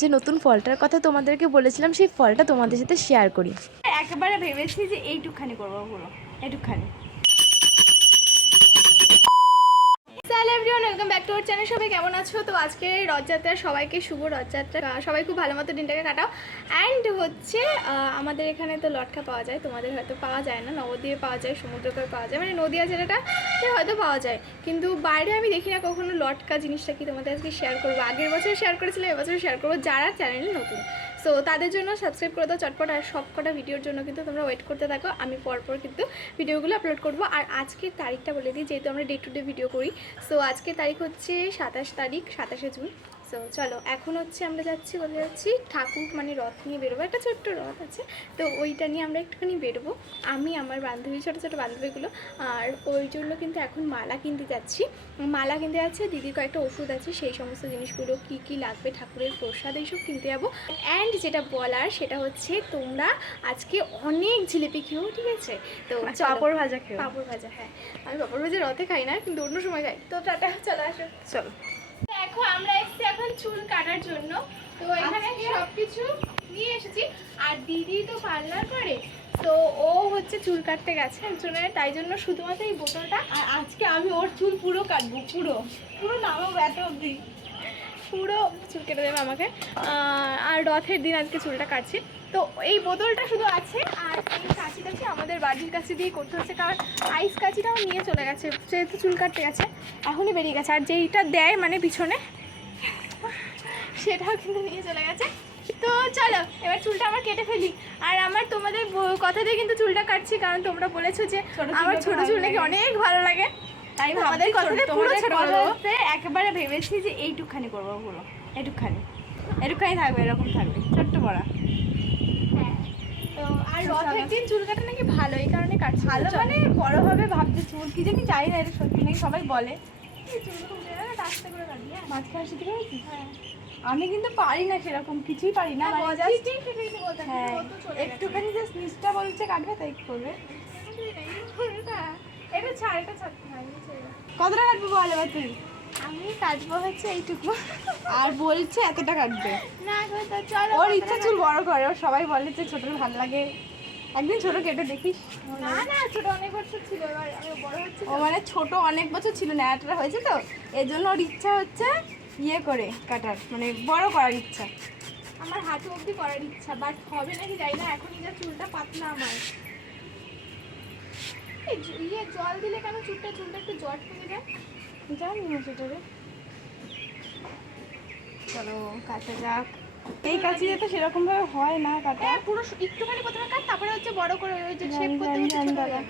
যে নতুন ফলটার কথা তোমাদেরকে বলেছিলাম, সেই ফলটা তোমাদের সাথে শেয়ার করি। একেবারে ভেবেছি যে এইটুকখানি করব পুরো hello everyone welcome back to our channel সবাই কেমন আছো? তো আজকে রথযাত্রা সবাইকে শুভ রথযাত্রা। সবাই খুব ভালো মতো দিনটাকে কাটাও। অ্যান্ড হচ্ছে আমাদের এখানে তো লটকা পাওয়া যায়, তোমাদের হয়তো পাওয়া যায় না। নবদ্বীপে পাওয়া যায় সমুদ্রকর পাওয়া যায় মানে নদীয়া জেলাটা হয়তো পাওয়া যায়। কিন্তু বাইরে আমি দেখি না কখনো লটকা জিনিসটা কি তোমাদের আজকে শেয়ার করব। আগের বছর শেয়ার করেছিলাম, এবছর শেয়ার করব যারা চ্যানেলে নতুন। সো তাদের জন্য সাবস্ক্রাইব করে দাও চটপট, আর সব কটা ভিডিওর জন্য কিন্তু তোমরা ওয়েট করতে থাকো। আমি পরপর কিন্তু ভিডিওগুলো আপলোড করব। আর আজকের তারিখটা বলে দিই, যেহেতু আমরা ডে টু ডে ভিডিও করি। সো আজকের তারিখ হচ্ছে সাতাশ তারিখ, সাতাশে জুন। সো চলো এখন হচ্ছে আমরা যাচ্ছি বলে যাচ্ছি ঠাকুর মানে রথ নিয়ে বেরোবো। একটা ছোট্ট রথ আছে। তো ওইটা নিয়ে আমরা একটুখানি বেরোবো। আমি আমার বান্ধবী ছোটো ছোটো বান্ধবীগুলো। আর ওই জন্য কিন্তু এখন মালা কিনতে যাচ্ছি। মালা কিনতে যাচ্ছে দিদির কয়েকটা ওষুধ আছে। সেই সমস্ত জিনিসগুলো কি কি লাগবে ঠাকুরের প্রসাদ এইসব কিনতে যাব। অ্যান্ড যেটা বলার সেটা হচ্ছে তোমরা আজকে অনেক জিলিপি খেয়েও ঠিক আছে? তো চলো। পাঁপড় ভাজা খেয়ে পাঁপড় ভাজা হ্যাঁ। আমি পাঁপড় ভাজা রথে খাই না কিন্তু অন্য সময় খাই। তো টাটা চলো আসো। চলো। দেখো আমরা এসেছি এখন চুল কাটার জন্য। তো এখানে সবকিছু নিয়ে এসেছি। আর দিদি তো পার্লার করে তো ও হচ্ছে চুল কাটতে গেছে একজনের তাই জন্য শুধুমাত্র এই বোতলটা। আর আজকে আমি ওর চুল পুরো কাটবো পুরো। পুরো নামাবো এত অবধি। পুরো চুল কেটে দেবে আমাকে। আর রথের দিন আজকে চুলটা কাটছি। তো এই বোতলটা শুধু আছে আর এই কাঁচি কাছে আমাদের বাড়ির কাছে দিয়ে করতে হচ্ছে কারণ আইস কাঁচিটাও নিয়ে চলে গেছে যেহেতু চুল কাটতে গেছে এখনই বেরিয়ে গেছে। আর যেইটা দেয় মানে পিছনে সেটাও কিন্তু নিয়ে চলে গেছে। তো চলো এবার চুলটা আমার কেটে ফেলি। আর আমার তোমাদের ব- কথাতেই কিন্তু চুলটা কাটছি কারণ তোমরা বলেছ যে আমার ছোট চুল নাকি অনেক ভালো লাগে। তাই আমাদের কথাতে পুরো ছোট একেবারে ভেবেছি যে এইটুকখানি করব পুরো এইটুকখানি। এটুকখানি থাকবে এরকম থাকবে ছোট্ট বড়া। হ্যাঁ তো আর রথের দিন চুল কাটা নাকি ভালো এই কারণে কাটছি। ভালো মানে বড় হবে ভাবছে চুল কি জানি জানি না এটা সত্যি নাকি সবাই বলে। হ্যাঁ? হ্যাঁ। আমি কিন্তু পারি না সেরকম কিছুই পারি না মানে হ্যাঁ। একটুখানি জাস্ট নিচটা বলছে কাটবে তাই করবে। এটা ছাড়, এটা ছাড়। হ্যাঁ, কতটা কাটবে বল এবার তুই? আমি কাটবো হচ্ছে এইটুকু। আর বলছে এতটা কাটবে। না চলো ওর ইচ্ছা চুল বড় করে ওর সবাই বলে যে ছোট ভালো লাগে। একদিন ছোট কেটে দেখিস। না না ছোট অনেক বছর ছিল এবার আমি বড় হচ্ছে ও মানে ছোট অনেক বছর ছিল ন্যাড়াটা হয়েছে তো। এই জন্য ওর ইচ্ছা হচ্ছে ইয়ে করে কাটার মানে বড় করার ইচ্ছা। আমার হাঁটু অবধি করার ইচ্ছা বাট হবে নাকি জানি না এখনই যা চুলটা পাতলা আমার। ইয়ে জল দিলে কেন চুলটা চুলটা একটু জট পেয়ে যায়? জানি না সেটা রে। চলো কাটা যাক। এই কাছে তো সেরকম ভাবে হয় না কাটা। হ্যাঁ পুরো একটুখানি প্রথমে কাট তারপরে হচ্ছে বড় করে ওই যে শেপ করতে করতে হয়ে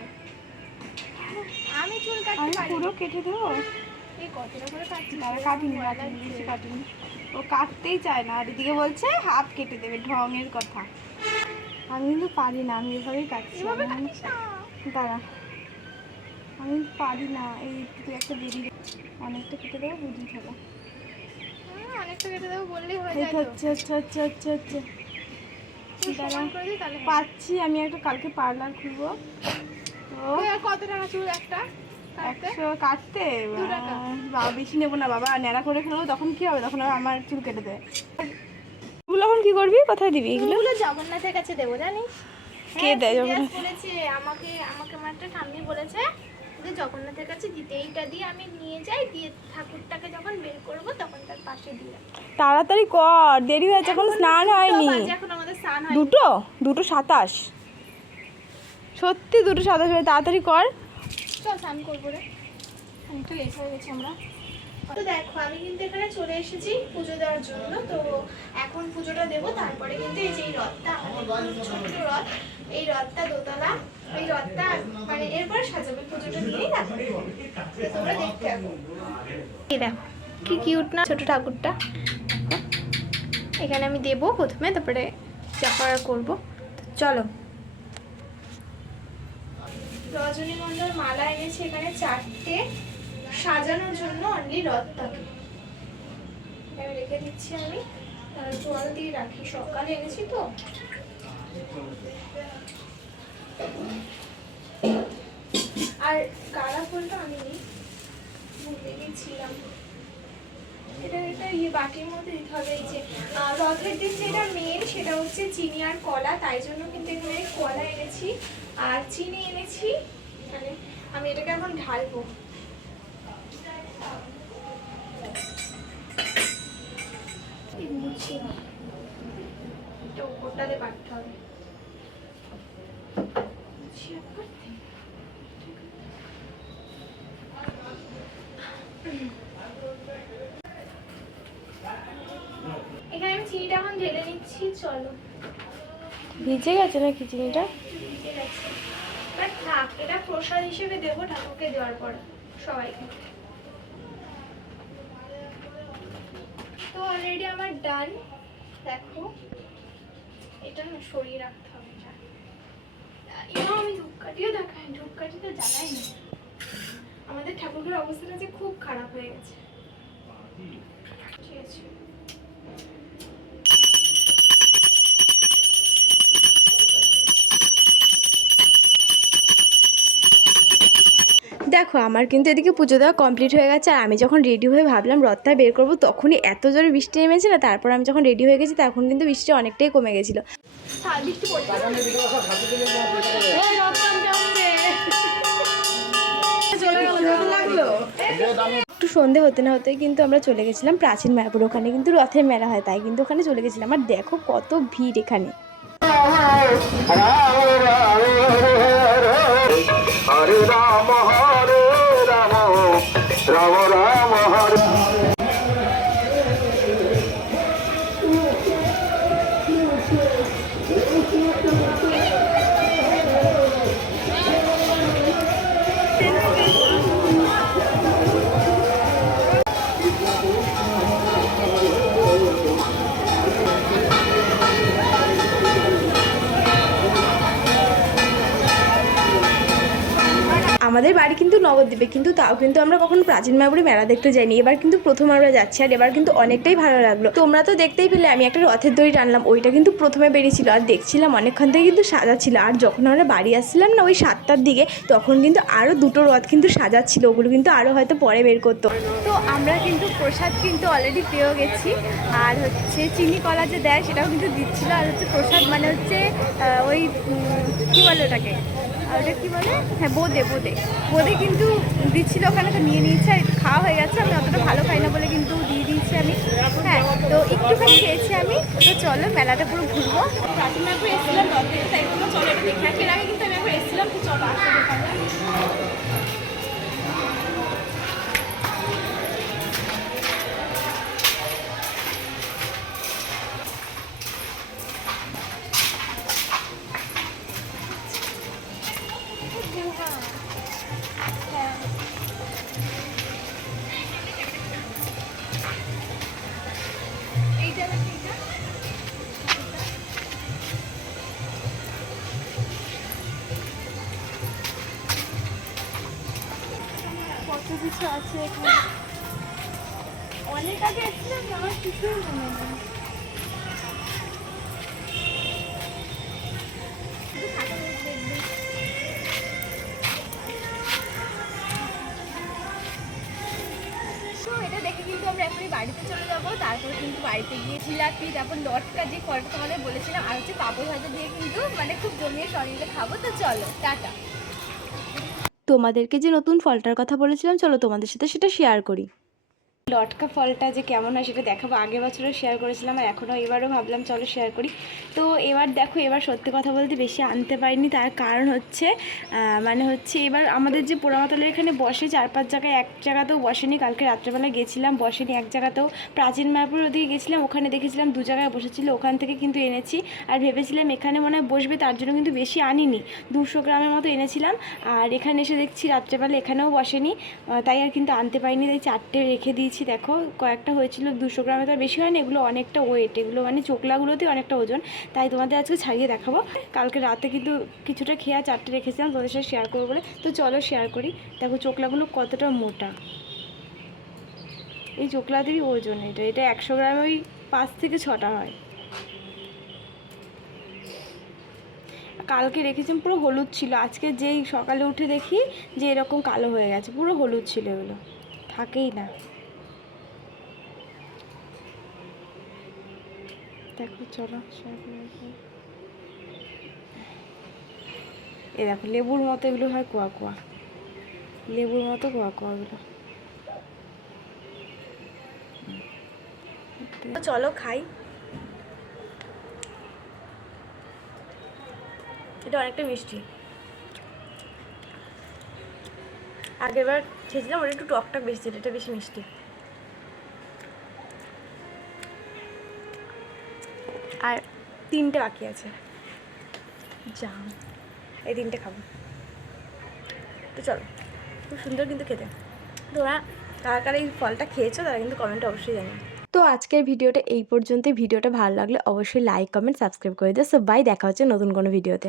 আমি চুল কাটতে আমি পুরো কেটে দেবো? এই কতটা করে কাটছি না কাটিনি কাটিনি বেশি কাটিনি। ও কাটতেই চায় না আর এদিকে বলছে হাফ কেটে দেবে ঢঙের কথা। আমি কিন্তু পারি না আমি এভাবেই কাটছি। দাঁড়া। আমি পারি না এই তুই একটা বেরিয়ে অনেকটা কেটে দেবো বুঝি থাকা হুম, অনেকটা কেটে দেবো বললেই হয়ে যায় তুই দাঁড়া। করে দিই তাহলে। পাচ্ছি আমি একটা কালকে পার্লার খুলবো। কত টাকা চুল একটা কাটতে? একশো বাবা বেশি নেব না বাবা ন্যাড়া করে ফেলব তখন কি হবে? তখন আমার চুল কেটে এগুলো এখন কি করবি? কোথায় দিবি এগুলো? জগন্নাথের কাছে দেবো জানিস? কে হ্যাঁ, দেয় জগন্নাথ? বলেছে আমাকে আমাকে আমার একটা ঠাম্মি বলেছে যে জগন্নাথের কাছে দিতে এইটা দিয়ে আমি নিয়ে যাই দিয়ে ঠাকুরটাকে যখন বের করব তখন তার পাশে দিয়ে। তাড়াতাড়ি কর দেরি হয়েছে এখন স্নান হয়নি। এখন আমাদের স্নান হয় দুটো? দুটো সাতাশ। সত্যি দুটো সাতাশ হয়ে তাড়াতাড়ি কর। চল স্নান করব রে। একটু লেট হয়ে গেছে আমরা। তো দেখো, আমি কিন্তু এখানে চলে এসেছি পুজো দেওয়ার জন্য। তো এখন পুজোটা দেবো, তারপরে কিন্তু এই যে এই রথটা ছোট্ট রথ, এই রথটা দোতলা, এই রথটা মানে এরপর সাজাবে পুজোটা দিয়েই তারপরে তোমরা দেখতে থাকো। দেখো, কি কিউট না, ছোট ঠাকুরটা। এখানে আমি দেবো প্রথমে, তারপরে যা করার করব। চলো। রজনীগন্ধার মালা এনেছে এখানে চারটে। সাজানোর জন্য অনলি রথটাকে এখানে রেখে দিচ্ছি আমি। জল দিয়ে রাখি। সকালে এনেছি তো। আর গাঁদা ফুলটা আমি ভুলে গেছিলাম। এটা এটা ইয়ে বাটির মধ্যে দিতে হবে। এই যে রথের দিন যেটা মেন সেটা হচ্ছে চিনি আর কলা। তাই জন্য কিন্তু এখানে কলা এনেছি। আর চিনি এনেছি। মানে আমি এটাকে এখন ঢালবো। মুছি না। এটা উপরটাতে বাটতে হবে। এখানে আমি চিনিটা এখন ঢেলে নিচ্ছি চলো। ভিজে গেছে নাকি চিনিটা? এবার থাক এটা প্রসাদ হিসেবে দেবো ঠাকুরকে দেওয়ার পর সবাইকে। অলরেডি আমার ডান দেখো এটা না সরিয়ে রাখতে হবে এটা এবার আমি ধূপকাঠিও দেখাই ধূপকাঠি তো জানাই না। আমাদের ঠাকুরের অবস্থাটা যে খুব খারাপ হয়ে গেছে। ঠিক আছে দেখো আমার কিন্তু এদিকে পুজো দেওয়া কমপ্লিট হয়ে গেছে আর আমি যখন রেডি হয়ে ভাবলাম রথটা বের করব তখনই এত জোরে বৃষ্টি নেমেছে না তারপর আমি যখন রেডি হয়ে গেছি তখন কিন্তু বৃষ্টি অনেকটাই কমে গেছিল হ্যাঁ একটু সন্ধে হতে না হতেই কিন্তু আমরা চলে গেছিলাম প্রাচীন মায়াপুর ওখানে কিন্তু রথের মেলা হয় তাই কিন্তু ওখানে চলে গেছিলাম আর দেখো কত ভিড় এখানে হরে রাম আমাদের বাড়ি কিন্তু নবদ্বীপে, কিন্তু তাও কিন্তু আমরা কখনো প্রাচীন মায়াপুরে মেলা দেখতে যাইনি। এবার কিন্তু প্রথম আমরা যাচ্ছি আর এবার কিন্তু অনেকটাই ভালো লাগল। তোমরা তো দেখতেই পেলে, আমি একটা রথের দড়ি টানলাম, ওইটা কিন্তু প্রথমে বেরিয়েছিল আর দেখছিলাম অনেকক্ষণ থেকে কিন্তু সাজা ছিল আর যখন আমরা বাড়ি আসছিলাম না ওই সাতটার দিকে, তখন কিন্তু আরও দুটো রথ কিন্তু সাজাচ্ছিল, ওগুলো কিন্তু আরও হয়তো পরে বের করতো। তো আমরা কিন্তু প্রসাদ কিন্তু অলরেডি পেয়েও গেছি। আর হচ্ছে চিনি কলা যে দেয় সেটাও কিন্তু দিচ্ছিল। আর হচ্ছে প্রসাদ মানে হচ্ছে ওই কী বলে ওটাকে? ওটা কী বলে? হ্যাঁ বোদে বোদে। বোদে কিন্তু দিচ্ছিল ওখানে, তো নিয়ে নিয়েছে, আর খাওয়া হয়ে গেছে। আমি অতটা ভালো খাই না বলে কিন্তু দিয়ে দিয়েছি আমি। হ্যাঁ তো একটুখানি খেয়েছি আমি। তো চলো মেলাটা পুরো ঘুরবো। প্রাচীন মায়াপুর এসেছিলাম চলো একটু দেখে আগে কিন্তু আমি একবার এসেছিলাম, তো চলো কিছু আছে অনেক আগে এসেছিলাম আমার কিছুই মনে নেই। জিলাপি তারপর লটকা যে ফলটা তোমাদের বলেছিলাম, আর হচ্ছে পাপড় ভাজা দিয়ে কিন্তু মানে খুব জমিয়ে শরীরে খাব। তো চলো, টাটা। তোমাদেরকে যে নতুন ফলটার কথা বলেছিলাম, চলো তোমাদের সাথে সেটা শেয়ার করি। লটকা ফলটা যে কেমন হয় সেটা দেখাবো। আগের বছরও শেয়ার করেছিলাম আর এখনও এবারও ভাবলাম, চলো শেয়ার করি। তো এবার দেখো, এবার সত্যি কথা বলতে বেশি আনতে পারিনি। তার কারণ হচ্ছে মানে হচ্ছে এবার আমাদের যে পোড়ামাতলের এখানে বসে চার পাঁচ জায়গায়, এক জায়গাতেও বসেনি। কালকে রাত্রেবেলা গেছিলাম, বসেনি। এক জায়গাতেও প্রাচীন মায়াপুর ওদিকে গেছিলাম, ওখানে দেখেছিলাম দু জায়গায় বসেছিল, ওখান থেকে কিন্তু এনেছি। আর ভেবেছিলাম এখানে মনে হয় বসবে, তার জন্য কিন্তু বেশি আনিনি। দুশো গ্রামের মতো এনেছিলাম। আর এখানে এসে দেখছি রাত্রেবেলা এখানেও বসেনি। তাই আর কিন্তু আনতে পারিনি। তাই চারটে রেখে দিয়েছি। দেখো, কয়েকটা হয়েছিল দুশো গ্রামে তো বেশি না এগুলো অনেকটা ওয়েট এগুলো মানে চোকলাগুলোতে অনেকটা ওজন। তাই তোমাদের আজকে ছাড়িয়ে দেখাবো। কালকে রাতে কিন্তু কিছুটা খেয়ে চারটে রেখেছিলাম, তোমাদের সাথে শেয়ার করব বলে। তো চলো শেয়ার করি। দেখো চোকলাগুলো কতটা মোটা। এই চোকলাদেরই ওজন এটা। এটা একশো গ্রামে, ওই পাঁচ থেকে ছটা হয়। কালকে রেখেছিলাম, পুরো হলুদ ছিল। আজকে যেই সকালে উঠে দেখি যে এরকম কালো হয়ে গেছে, পুরো হলুদ ছিল এগুলো। থাকেই না। দেখো চলো এ দেখো লেবুর মতো এগুলো হয় কোয়া কোয়া। লেবুর মতো কোয়া কোয়াগুলো চলো খাই। এটা অনেকটা মিষ্টি। আগের বার খেয়েছিলাম ওটা একটু টক টক বেশি ছিল এটা বেশি মিষ্টি। আর তিনটে বাকি আছে। জাম। এই তিনটে খাব। তো চলো, খুব সুন্দর কিন্তু খেতে। তোরা কারা কারা এই ফলটা খেয়েছো তারা কিন্তু কমেন্টে অবশ্যই জানে তো আজকের ভিডিওটা এই পর্যন্তই। ভিডিওটা ভালো লাগলে অবশ্যই লাইক কমেন্ট সাবস্ক্রাইব করে দিও। সো বাই দেখা হচ্ছে নতুন কোনো ভিডিওতে